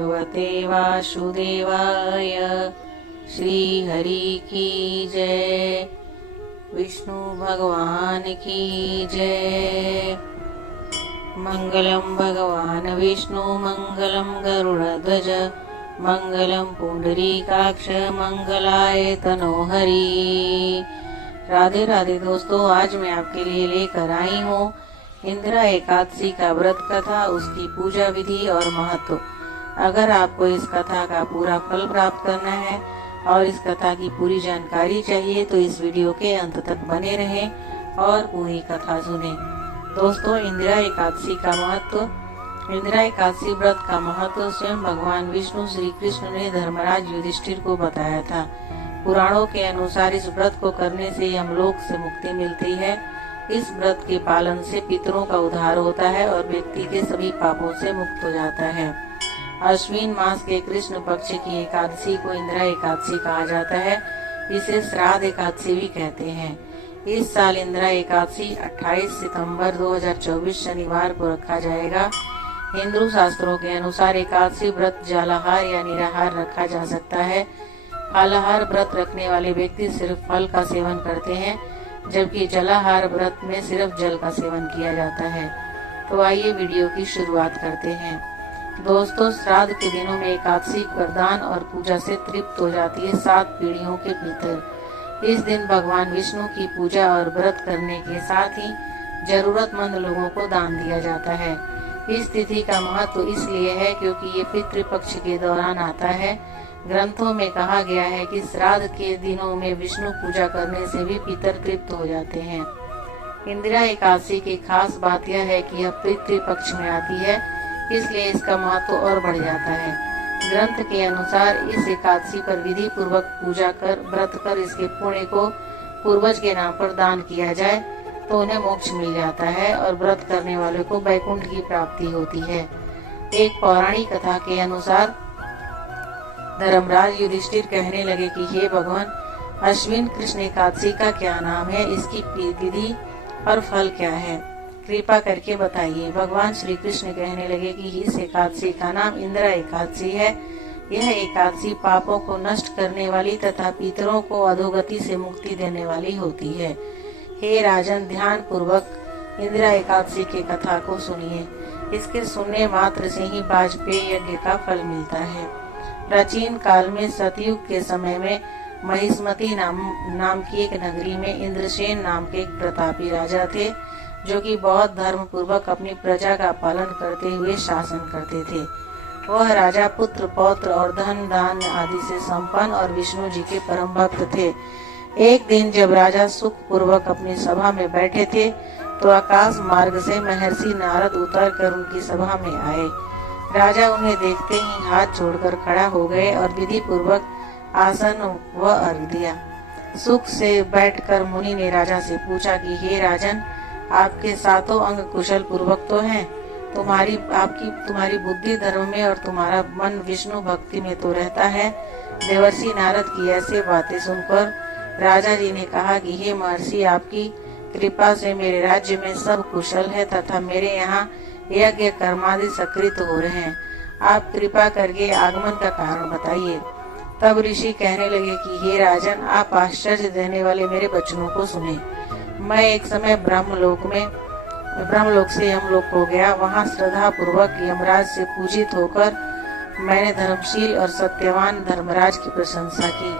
भगवते वासुदेवाय। श्री हरि की जय। विष्णु भगवान की जय। मंगलम भगवान विष्णु मंगलम गरुड़ध्वज मंगलम पुंडरीकाक्ष मंगलाय तनोहरि। राधे राधे दोस्तों, आज मैं आपके लिए लेकर आई हूँ इंदिरा एकादशी का व्रत कथा, उसकी पूजा विधि और महत्व। अगर आपको इस कथा का पूरा फल प्राप्त करना है और इस कथा की पूरी जानकारी चाहिए तो इस वीडियो के अंत तक बने रहें और पूरी कथा सुनें। दोस्तों, इंदिरा एकादशी का महत्व। इंदिरा एकादशी व्रत का महत्व स्वयं भगवान विष्णु श्री कृष्ण ने धर्मराज युधिष्ठिर को बताया था। पुराणों के अनुसार इस व्रत को करने से यमलोक से मुक्ति मिलती है। इस व्रत के पालन से पितरों का उद्धार होता है और व्यक्ति के सभी पापों से मुक्त हो जाता है। अश्विन मास के कृष्ण पक्ष की एकादशी को इंदिरा एकादशी कहा जाता है। इसे श्राद्ध एकादशी भी कहते हैं। इस साल इंदिरा एकादशी 28 सितंबर 2024 शनिवार को रखा जाएगा। हिंदू शास्त्रों के अनुसार एकादशी व्रत जलाहार या निराहार रखा जा सकता है। फलाहार व्रत रखने वाले व्यक्ति सिर्फ फल का सेवन करते हैं, जबकि जलाहार व्रत में सिर्फ जल का सेवन किया जाता है। तो आइए वीडियो की शुरुआत करते हैं। दोस्तों, श्राद्ध के दिनों में एकादशी वरदान और पूजा से तृप्त हो जाती है 7 पीढ़ियों के भीतर। इस दिन भगवान विष्णु की पूजा और व्रत करने के साथ ही जरूरतमंद लोगों को दान दिया जाता है। इस तिथि का महत्व इसलिए है क्योंकि ये पितृपक्ष के दौरान आता है। ग्रंथों में कहा गया है कि श्राद्ध के दिनों में विष्णु पूजा करने से भी पितर तृप्त हो जाते हैं। इंदिरा एकादशी की खास बात यह है कि यह पितृपक्ष में आती है, इसलिए इसका महत्व और बढ़ जाता है। ग्रंथ के अनुसार इस एकादशी पर विधि पूर्वक पूजा कर व्रत कर इसके पुण्य को पूर्वज के नाम पर दान किया जाए तो उन्हें मोक्ष मिल जाता है और व्रत करने वाले को वैकुंठ की प्राप्ति होती है। एक पौराणिक कथा के अनुसार धर्मराज युधिष्ठिर कहने लगे कि हे भगवान, अश्विन कृष्ण एकादशी का क्या नाम है, इसकी विधि और फल क्या है, कृपा करके बताइए। भगवान श्री कृष्ण कहने लगे कि इस एकादशी का नाम इंदिरा एकादशी है। यह एकादशी पापों को नष्ट करने वाली तथा पितरों को अधोगति से मुक्ति देने वाली होती है। हे राजन, ध्यान पूर्वक इंदिरा एकादशी की कथा को सुनिए। इसके सुनने मात्र से ही वाजपेयी यज्ञ का फल मिलता है। प्राचीन काल में सतयुग के समय में महिष्मती नाम की एक नगरी में इंद्रसेन नाम के एक प्रतापी राजा थे, जो कि बहुत धर्म पूर्वक अपनी प्रजा का पालन करते हुए शासन करते थे। वह राजा पुत्र पौत्र और धन दान आदि से संपन्न और विष्णु जी के परम भक्त थे। एक दिन जब राजा सुख पूर्वक अपनी सभा में बैठे थे तो आकाश मार्ग से महर्षि नारद उतर कर उनकी सभा में आए। राजा उन्हें देखते ही हाथ जोड़कर खड़ा हो गए और विधि पूर्वक आसन व अर्घ दिया। सुख से बैठकर मुनि ने राजा से पूछा कि हे राजन, आपके सातों अंग कुशल पूर्वक तो हैं, तुम्हारी बुद्धि धर्म में और तुम्हारा मन विष्णु भक्ति में तो रहता है। देवर्षि नारद की ऐसी बातें सुनकर राजा जी ने कहा कि हे महर्षि, आपकी कृपा से मेरे राज्य में सब कुशल है तथा मेरे यहाँ यज्ञ कर्मादि सकृत हो रहे हैं। आप कृपा करके आगमन का कारण बताइए। तब ऋषि कहने लगे कि हे राजन, आप आश्चर्य देने वाले मेरे वचनों को सुने। मैं एक समय ब्रह्मलोक से यमलोक को गया। वहाँ श्रद्धा पूर्वक यमराज से पूजित होकर मैंने धर्मशील और सत्यवान धर्मराज की प्रशंसा की।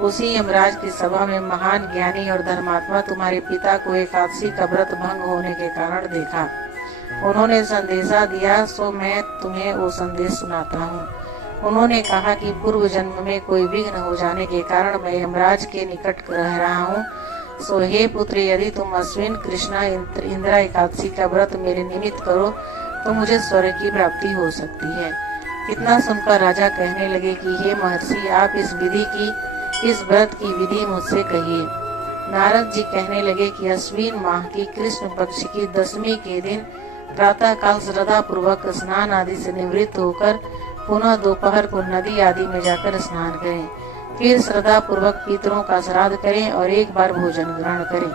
उसी यमराज की सभा में महान ज्ञानी और धर्मात्मा तुम्हारे पिता को एकादशी का व्रत भंग होने के कारण देखा। उन्होंने संदेशा दिया, सो मैं तुम्हें वो संदेश सुनाता हूँ। उन्होंने कहा कि पूर्व जन्म में कोई विघ्न हो जाने के कारण मैं यमराज के निकट रह रहा हूँ। सो हे पुत्र, यदि तुम अश्विन कृष्णा इंदिरा एकादशी का व्रत मेरे निमित्त करो तो मुझे स्वर्ग की प्राप्ति हो सकती है। इतना सुनकर राजा कहने लगे कि हे महर्षि, आप इस व्रत की विधि मुझसे कहिए। नारद जी कहने लगे कि अश्विन माह की कृष्ण पक्ष की 10वीं के दिन प्रातः काल श्रद्धा पूर्वक स्नान आदि से निवृत्त होकर पुनः दोपहर को नदी आदि में जाकर स्नान करें। फिर श्रद्धा पूर्वक पितरों का श्राद्ध करें और एक बार भोजन ग्रहण करें।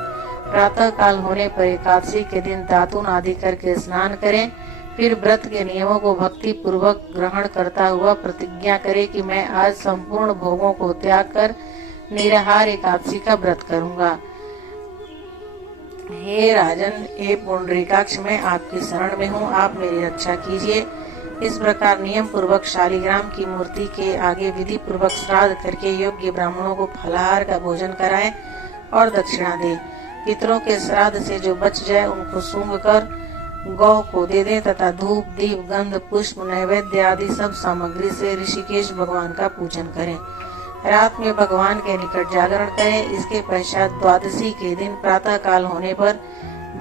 प्रातः काल होने पर एकादशी के दिन दातुन आदि करके स्नान करें। फिर व्रत के नियमों को भक्ति पूर्वक ग्रहण करता हुआ प्रतिज्ञा करे कि मैं आज संपूर्ण भोगों को त्याग कर निराहार एकादशी का व्रत करूंगा। हे राजन, हे पुंडरीकाक्ष, मैं आपकी शरण में हूँ, आप मेरी रक्षा कीजिए। इस प्रकार नियम पूर्वक शालिग्राम की मूर्ति के आगे विधि पूर्वक श्राद्ध करके योग्य ब्राह्मणों को फलाहार का भोजन कराएं और दक्षिणा दे। पितरों के श्राद्ध से जो बच जाए उनको सूंघ कर गौ को दे दें तथा धूप, दीप, गंध, पुष्प, नैवेद्य आदि सब सामग्री से ऋषिकेश भगवान का पूजन करें। रात में भगवान के निकट जागरण करें। इसके पश्चात द्वादशी के दिन प्रातः काल होने पर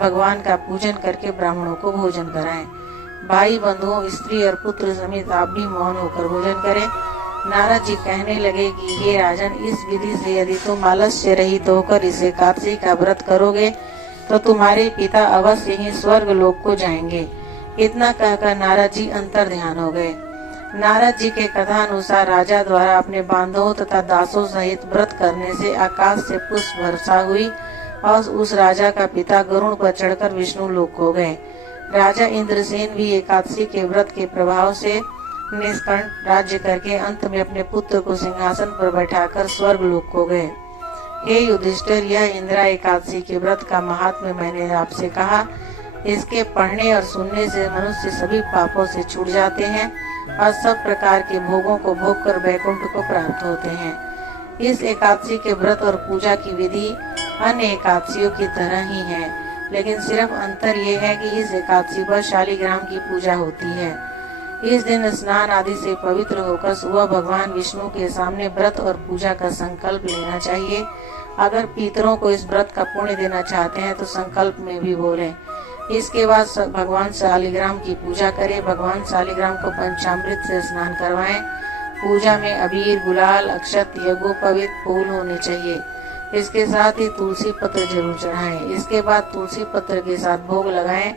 भगवान का पूजन करके ब्राह्मणों को भोजन कराएं। भाई बंधुओं, स्त्री और पुत्र समेत आप भी मौन होकर भोजन करें। नारद जी कहने लगे कि हे राजन, इस विधि से यदि तुम आलस्य रहित होकर इस एकादशी का व्रत करोगे तो तुम्हारे पिता अवश्य ही स्वर्ग लोक को जाएंगे। इतना कहकर नारद जी अंतर ध्यान हो गए। नारद जी के कथा अनुसार राजा द्वारा अपने बांधवों तथा दासों सहित व्रत करने से आकाश से पुष्प वर्षा हुई और उस राजा का पिता गरुड़ पर चढ़कर विष्णु लोक हो गए। राजा इंद्रसेन भी एकादशी के व्रत के प्रभाव से निष्कंठ राज्य करके अंत में अपने पुत्र को सिंहासन पर बैठाकर स्वर्ग लोक हो गए। हे युधिष्ठिर, यह इंदिरा एकादशी के व्रत का महात्म्य मैंने आपसे कहा। इसके पढ़ने और सुनने से मनुष्य सभी पापों से छूट जाते हैं और सब प्रकार के भोगों को भोग कर वैकुंठ को प्राप्त होते हैं। इस एकादशी के व्रत और पूजा की विधि अन्य एकादशियों की तरह ही है, लेकिन सिर्फ अंतर यह है कि इस एकादशी पर शालिग्राम की पूजा होती है। इस दिन स्नान आदि से पवित्र होकर सुबह भगवान विष्णु के सामने व्रत और पूजा का संकल्प लेना चाहिए। अगर पितरों को इस व्रत का पुण्य देना चाहते हैं तो संकल्प में भी बोलें। इसके बाद भगवान शालिग्राम की पूजा करें। भगवान शालिग्राम को पंचामृत से स्नान करवाएं। पूजा में अबीर, गुलाल, अक्षत, यज्ञोपवीत फूल होने चाहिए। इसके साथ ही तुलसी पत्र जरूर चढ़ाएं। इसके बाद तुलसी पत्र के साथ भोग लगाएं।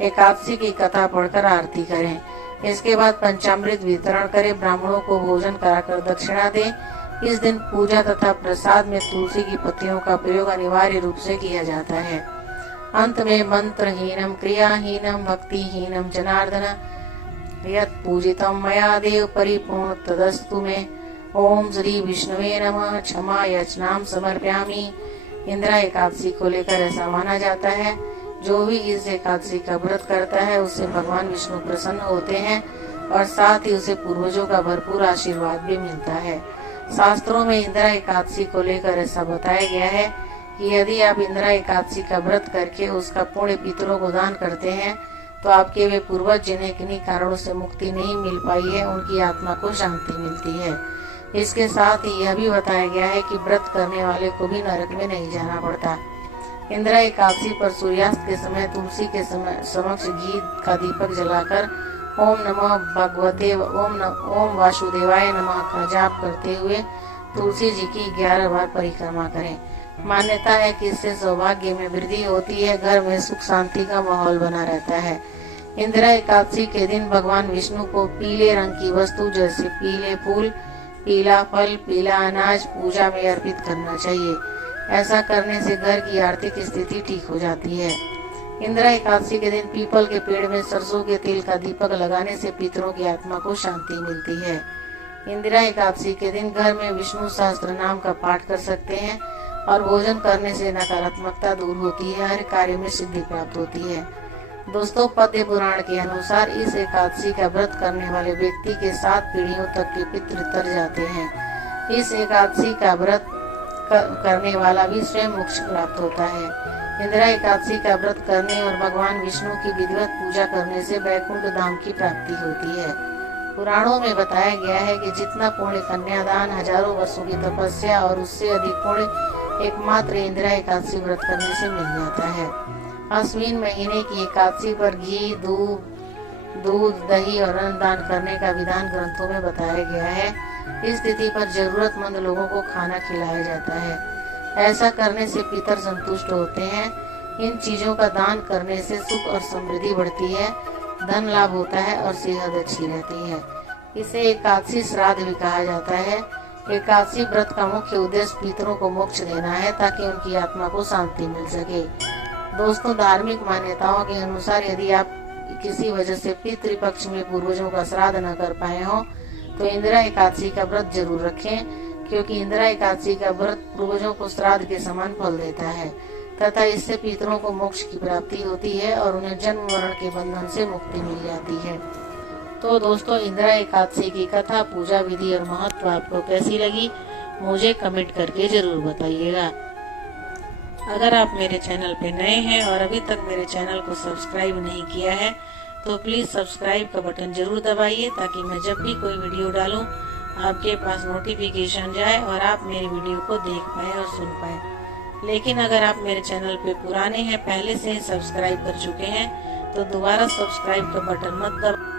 एकादशी की कथा पढ़कर आरती करें। इसके बाद पंचामृत वितरण करें। ब्राह्मणों को भोजन कराकर दक्षिणा दें। इस दिन पूजा तथा प्रसाद में तुलसी की पत्तियों का प्रयोग अनिवार्य रूप से किया जाता है। अंत में मंत्रहीनम क्रियाहीनम भक्तिहीनम जनार्दन यत् पूजितम मया देव परिपूर्ण तदस्तु मे। ओम श्री विष्णुवे नमः। क्षमा याचनाम समर्पयामि। इंदिरा एकादशी को लेकर ऐसा माना जाता है, जो भी इस एकादशी का व्रत करता है उससे भगवान विष्णु प्रसन्न होते हैं और साथ ही उसे पूर्वजों का भरपूर आशीर्वाद भी मिलता है। शास्त्रों में इंदिरा एकादशी को लेकर ऐसा बताया गया है कि यदि आप इंदिरा एकादशी का व्रत करके उसका पुण्य पितरों को दान करते हैं तो आपके वे पूर्वज जिन्हें किन्हीं कारणों से मुक्ति नहीं मिल पाई है, उनकी आत्मा को शांति मिलती है। इसके साथ ही यह भी बताया गया है कि व्रत करने वाले को भी नरक में नहीं जाना पड़ता। इंदिरा एकादशी पर सूर्यास्त के समय तुलसी के समक्ष घी का दीपक जलाकर ओम नमः भगवते ओम वासुदेवाय नमः का जाप करते हुए तुलसी जी की 11 बार परिक्रमा करें। मान्यता है कि इससे सौभाग्य में वृद्धि होती है, घर में सुख शांति का माहौल बना रहता है। इंदिरा एकादशी के दिन भगवान विष्णु को पीले रंग की वस्तु जैसे पीले फूल, पीला फल, पीला अनाज पूजा में अर्पित करना चाहिए। ऐसा करने से घर की आर्थिक स्थिति ठीक हो जाती है। इंदिरा एकादशी के दिन पीपल के पेड़ में सरसों के तेल का दीपक लगाने से पितरों की आत्मा को शांति मिलती है। इंदिरा एकादशी के दिन घर में विष्णु सहस्त्र नाम का पाठ कर सकते हैं और भोजन करने से नकारात्मकता दूर होती है, हर कार्य में सिद्धि प्राप्त होती है। दोस्तों, पद्य पुराण के अनुसार इस एकादशी का व्रत करने वाले व्यक्ति के 7 पीढ़ियों तक के पितृ तर जाते हैं। इस एकादशी का व्रत करने वाला भी स्वयं मोक्ष प्राप्त होता है। इंदिरा एकादशी का व्रत करने और भगवान विष्णु की विधिवत पूजा करने से वैकुंठ धाम की प्राप्ति होती है। पुराणों में बताया गया है कि जितना पुण्य कन्यादान, हजारों वर्षों की तपस्या और उससे अधिक पुण्य एकमात्र इंदिरा एकादशी व्रत करने से मिल जाता है। अश्विन महीने की एकादशी पर घी, दूध, दही और अन्न दान करने का विधान ग्रंथों में बताया गया है। इस तिथि पर जरूरतमंद लोगों को खाना खिलाया जाता है। ऐसा करने से पितर संतुष्ट होते हैं। इन चीजों का दान करने से सुख और समृद्धि बढ़ती है, धन लाभ होता है और सेहत अच्छी रहती है। इसे एकादशी श्राद्ध भी कहा जाता है। एकादशी व्रत का मुख्य उद्देश्य पितरों को मोक्ष देना है ताकि उनकी आत्मा को शांति मिल सके। दोस्तों, धार्मिक मान्यताओं के अनुसार यदि आप किसी वजह से पितृपक्ष में पूर्वजों का श्राद्ध न कर पाए हों तो इंदिरा एकादशी का व्रत जरूर रखें, क्योंकि इंदिरा एकादशी का व्रत पूर्वजों को श्राद्ध के समान फल देता है तथा इससे पितरों को मोक्ष की प्राप्ति होती है और उन्हें जन्म मरण के बंधन से मुक्ति मिल जाती है। तो दोस्तों, इंदिरा एकादशी की कथा, पूजा विधि और महत्व आपको कैसी लगी मुझे कमेंट करके जरूर बताइएगा। अगर आप मेरे चैनल पे नए हैं और अभी तक मेरे चैनल को सब्सक्राइब नहीं किया है तो प्लीज सब्सक्राइब का बटन जरूर दबाइए, ताकि मैं जब भी कोई वीडियो डालूं आपके पास नोटिफिकेशन जाए और आप मेरी वीडियो को देख पाए और सुन पाए। लेकिन अगर आप मेरे चैनल पे पुराने हैं, पहले से ही सब्सक्राइब कर चुके हैं, तो दोबारा सब्सक्राइब का बटन मत दबाइए।